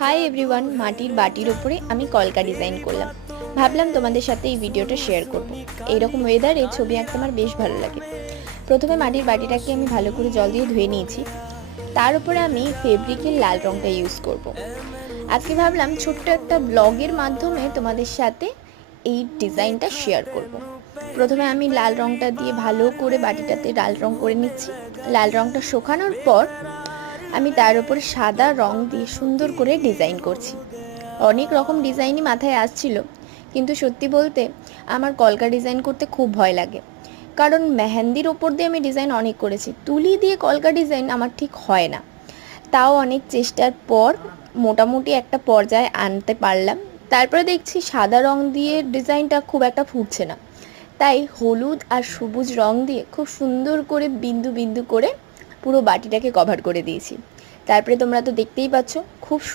Hi everyone, মাটির বাটির উপরে আমি কলকা ডিজাইন করলাম। ভাবলাম তোমাদের সাথে এই ভিডিওটা শেয়ার করব। এইরকম ওয়েদারে ছবি আঁকতে আমার বেশ ভালো লাগে। প্রথমে মাটির বাটিটাকে আমি ভালো করে জল দিয়ে ধুয়ে নিয়েছি। তার উপরে আমি ফেব্রিকের লাল রঙটা ইউজ করব। আজকে ভাবলাম ছোট্ট একটা ব্লগের মাধ্যমে তোমাদের সাথে এই ডিজাইনটা শেয়ার করব। প্রথমে আমি লাল রঙটা দিয়ে ভালো করে বাটিটাতে লাল রঙ করে নিচ্ছি। লাল রঙটা শুকানোর পর আমি তার উপরে সাদা রং দিয়ে সুন্দর করে ডিজাইন করছি। অনেক রকম ডিজাইনই মাথায় আসছিল, কিন্তু সত্যি বলতে আমার কলকা ডিজাইন করতে খুব ভয় লাগে। কারণ মেহেন্দির ওপর দিয়ে আমি ডিজাইন অনেক করেছি, তুলি দিয়ে কলকা ডিজাইন আমার ঠিক হয় না। তাও অনেক চেষ্টার পর মোটামুটি একটা পর্যায়ে আনতে পারলাম। তারপরে দেখছি সাদা রং দিয়ে ডিজাইনটা খুব একটা ফুটছে না, তাই হলুদ আর সবুজ রং দিয়ে খুব সুন্দর করে বিন্দু বিন্দু করে পুরো বাটিটাকে কভার করে দিয়েছি। তারপরে তোমরা তো দেখতেই পাচ্ছ খুব